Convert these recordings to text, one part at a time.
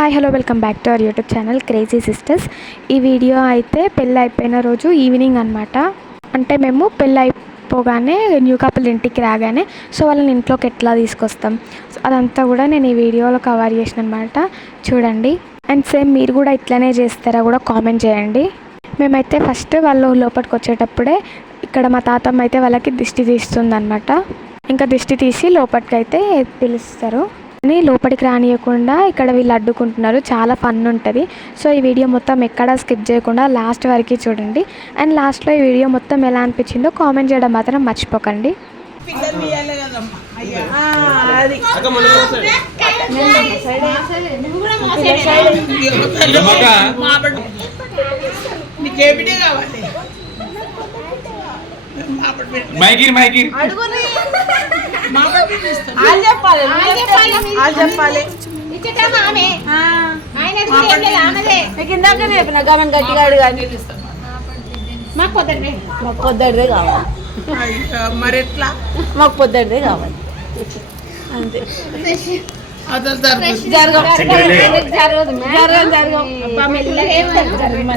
Hi hello welcome back to our YouTube channel crazy sisters. ఈ video అయితే పెళ్ళి అయిపోయిన రోజు ఈవినింగ్ అనమాట. అంటే మేము పెళ్ళి అయిపోగానే న్యూ కపుల్ ఇంటికి రాగానే సో వాళ్ళని ఇంట్లోకి ఎట్లా తీసుకొస్తాం అదంతా కూడా నేను ఈ వీడియోలో కవర్ చేసిన అనమాట. చూడండి. అండ్ సేమ్ మీరు కూడా ఇట్లానే చేస్తారా కూడా కామెంట్ చేయండి. మేమైతే ఫస్ట్ వాళ్ళు లోపలికి వచ్చేటప్పుడే ఇక్కడ మా తాతమ్మ అయితే వాళ్ళకి దిష్టి తీస్తుంది అనమాట. ఇంకా దిష్టి తీసి లోపలికి అయితే పిలుస్తారు. అని లోపలికి రానియకుండా ఇక్కడ వీళ్ళు అడ్డుకుంటున్నారు. చాలా ఫన్ ఉంటుంది. సో ఈ వీడియో మొత్తం ఎక్కడా స్కిప్ చేయకుండా లాస్ట్ వరకు చూడండి. అండ్ లాస్ట్లో ఈ వీడియో మొత్తం ఎలా అనిపించిందో కామెంట్ చేయడం మాత్రం మర్చిపోకండి. గట్టిగా అడగాలి. మాకు పొద్దుడే కావాలి. మరి ఎట్లా? మాకు పొద్దుడే కావాలి అంతే.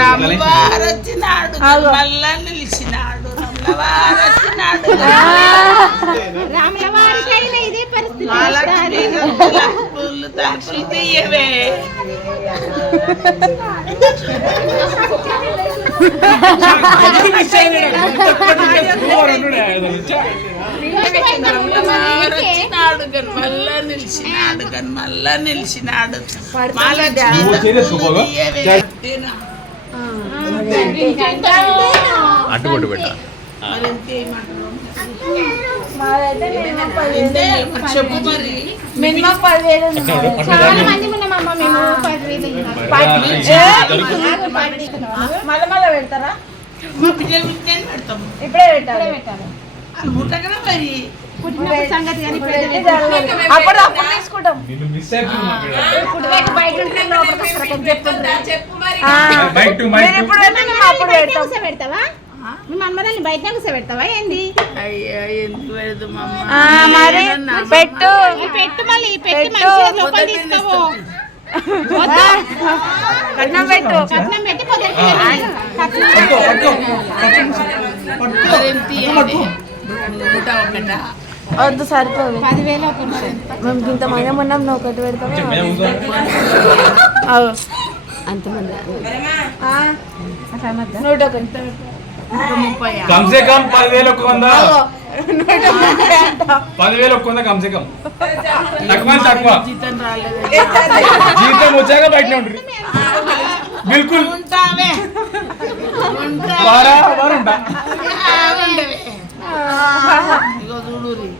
రామవారు వచ్చినాడు మళ్ళా నిలిచినాడు. తలుపులు తీయవే. వచ్చినాడు కానీ మళ్ళా నిలిచినాడు కానీ మళ్ళా నిలిచినాడు. అడ్డుపట్టు పెట్ట చెప్పు మరి. మినిమం 10,000. మళ్ళీ మళ్ళీ పెడతారా? ఇప్పుడే పెట్టాలి. అప్పుడు తీసుకుంటాం. మమ్మల్ని బయట కూర్చోబెడతావా ఏంది? మరి పెట్టు పెట్టు మళ్ళీ పెట్టు లోపల తీసుకోవు. కట్నం పెట్టు. కట్నం పెట్టి వద్దు సరిపోదు. 10,000 మేము ఇంతమంది ఉన్నాం. నువ్వు ఒకటి పెడతావా? అంతమంది 101. कम से कम 10,000 कम से कम जीతం వచ్చాక బయటనే ఉంటుంది. బిల్కుల్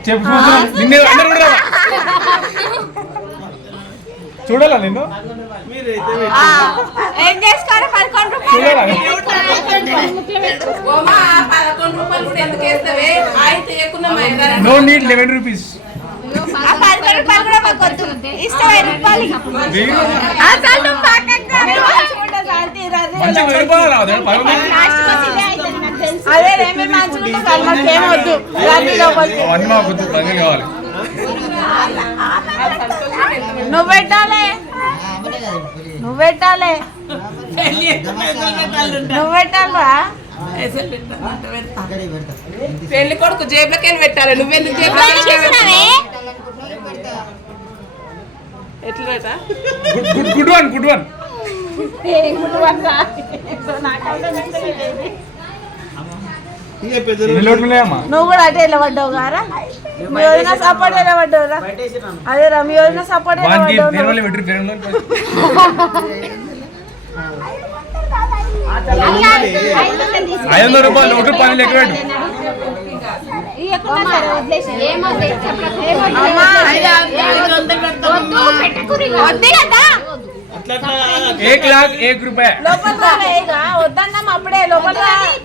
చెప్పు చూడాలా నిన్ను ఏం చేసుకోవాలి? 11 రూపాయలు. No need 11 rupees. 11 రూపాయలు కూడా మాకు వద్దు. ఇష్టం 20 రూపాయలు. అదే ఏమేమి మాకొద్దు. కావాలి. నువ్వు పెట్టాలి. నువ్వు పెట్టాలి. నువ్వు పెట్టాలా? పెళ్లి కొడుకు జేబులకి వెళ్ళి పెట్టాలి. నువ్వెందుకు ఎట్లా? Good one good one. నువ్వు కూడా అటే వెళ్ళబడ్డావు గారా? మీ వదిన సపోర్ట్ వెళ్ళబడ్డావురా? అదే రా మీ వదిన సపోర్ట్ వెళ్ళబడ్డావు. 500 రూపాయలు నోటు 10 లెక్క పెట్టు. 1 लाख 1 रुपया. వద్దన్నాం అప్పుడే. లోపల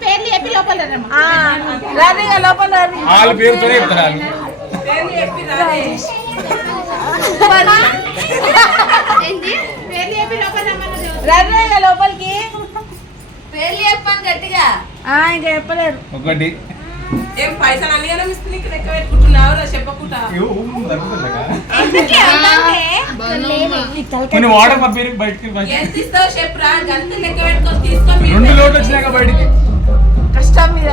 పేర్లు చెప్పి లోపల లోపల వాళ్ళ పేరుతోనే చెప్తారు. లోపలికి పేర్లు చెప్పాను గట్టిగా. ఇంకా చెప్పలేరు. ఒకటి ఏం పైసలు అన్ని ఇస్తుంది ఇక్కడ లెక్క పెట్టుకుంటున్నావు చెప్పకుండా వాటర్ పంపిరు బయటికి ఎంత ఇస్తావు చెప్పురా గంత లెక్క పెట్టుకొని తీసుకొని 2 లోట్లు వచ్చినాక బయటికి కష్టం మీద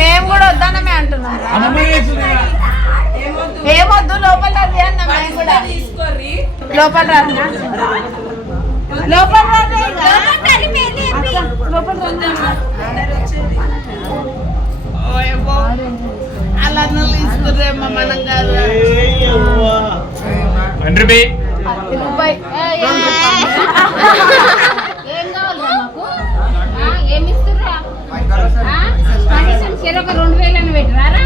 మేము కూడా వద్దానమే అంటున్నాం ఏమొద్దు లోపల రాదు అన్న మేము కూడా లోపల రాదు లోపల అలా ఇస్తుర్రేమో మనం కాదు ఏం కావాలి మాకు ఏమి ఇస్తుర్రా కనీసం చెరొక 2000 పెట్టరారా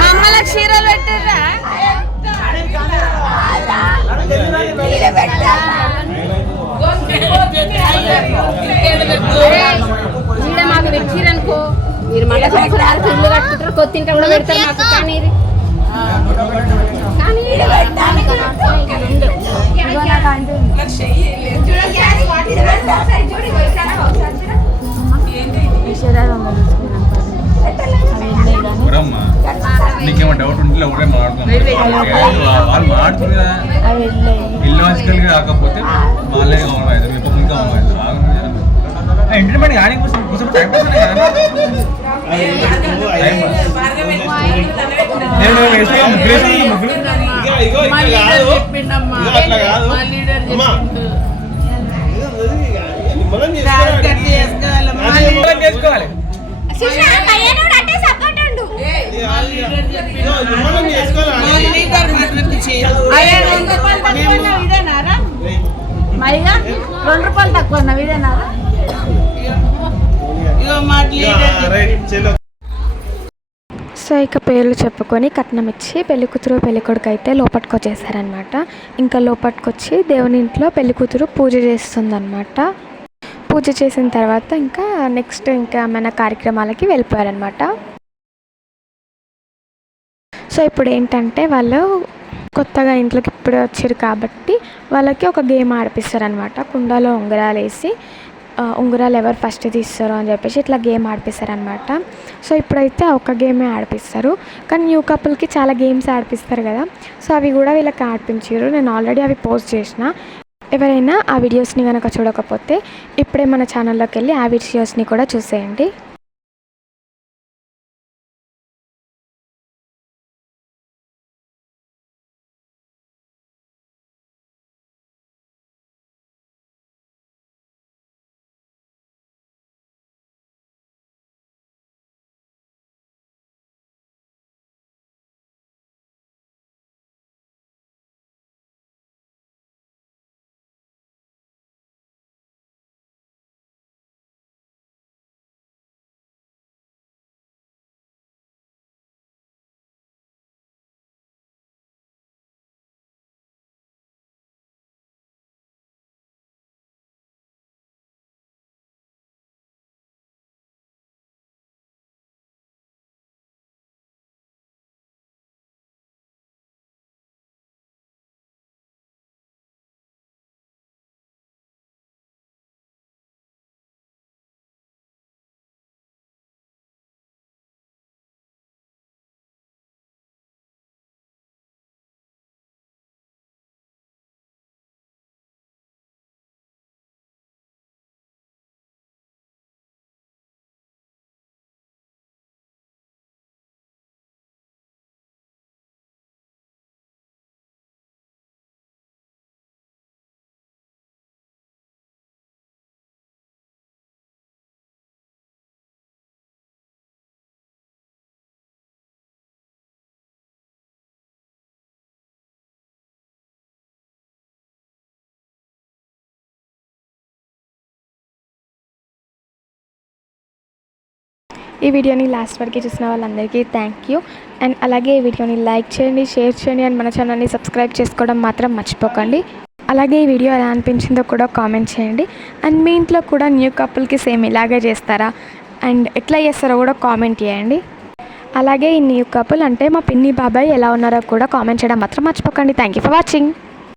మమ్మల్ని చీరలు పెట్టిర్రా మాకు తెచ్చిరనుకో మీరు మళ్ళీ సంవత్సరాలు ఇల్లు కట్టుకుంటారు కొత్తింట కూడా పెడతారు మాకు కానీ నీకేమో డౌట్ ఉంటే ఒకటే మాట్లాడుతున్నాం వాళ్ళు మాట్లాడుతుంది కదా ఇల్లాజికల్ గా కాకపోతే వాళ్ళే కావాలి ఇంకా ఎంటర్టైన్మెంట్ కానీ కొంచెం టైం పాస్ కదా చేసుకోవాలి మైగా 2 రూపాయలు తక్కువ ఇదేనారా సో ఇక పేర్లు చెప్పుకొని కట్నం ఇచ్చి పెళ్లి కూతురు పెళ్లి కొడుకు అయితే లోపలికి వచ్చేసారనమాట. ఇంకా లోపలికి వచ్చి దేవుని ఇంట్లో పెళ్లి కూతురు పూజ చేస్తుందన్నమాట. పూజ చేసిన తర్వాత ఇంకా నెక్స్ట్ ఇంకా మన కార్యక్రమాలకి వెళ్ళిపోయారనమాట. సో ఇప్పుడు ఏంటంటే వాళ్ళు కొత్తగా ఇంట్లోకి ఇప్పుడే వచ్చారు కాబట్టి వాళ్ళకి ఒక గేమ్ ఆడిపిస్తారనమాట. కుండలో ఉంగరాలు వేసి ఉంగరాలు ఎవరు ఫస్ట్ తీస్తారో అని చెప్పేసి ఇట్లా గేమ్ ఆడిపిస్తారనమాట. సో ఇప్పుడైతే ఒక గేమే ఆడిపిస్తారు, కానీ న్యూ కపుల్కి చాలా గేమ్స్ ఆడిపిస్తారు కదా. సో అవి కూడా వీళ్ళకి ఆడిపించారు. నేను ఆల్రెడీ అవి పోస్ట్ చేసిన. ఎవరైనా ఆ వీడియోస్ని కనుక చూడకపోతే ఇప్పుడే మన ఛానల్లోకి వెళ్ళి ఆ వీడియోస్ని కూడా చూసేయండి. ఈ వీడియోని లాస్ట్ వరకు చూసిన వాళ్ళందరికీ థ్యాంక్ యూ. అండ్ అలాగే ఈ వీడియోని లైక్ చేయండి, షేర్ చేయండి, అండ్ మన ఛానల్ని సబ్స్క్రైబ్ చేసుకోవడం మాత్రం మర్చిపోకండి. అలాగే ఈ వీడియో ఎలా అనిపించిందో కూడా కామెంట్ చేయండి. అండ్ మీ ఇంట్లో కూడా న్యూ కపుల్కి సేమ్ ఇలాగే చేస్తారా అండ్ ఎట్లా చేస్తారో కూడా కామెంట్ చేయండి. అలాగే ఈ న్యూ కపుల్ అంటే మా పిన్ని బాబాయ్ ఎలా ఉన్నారో కూడా కామెంట్ చేయడం మాత్రం మర్చిపోకండి. Thank you for watching.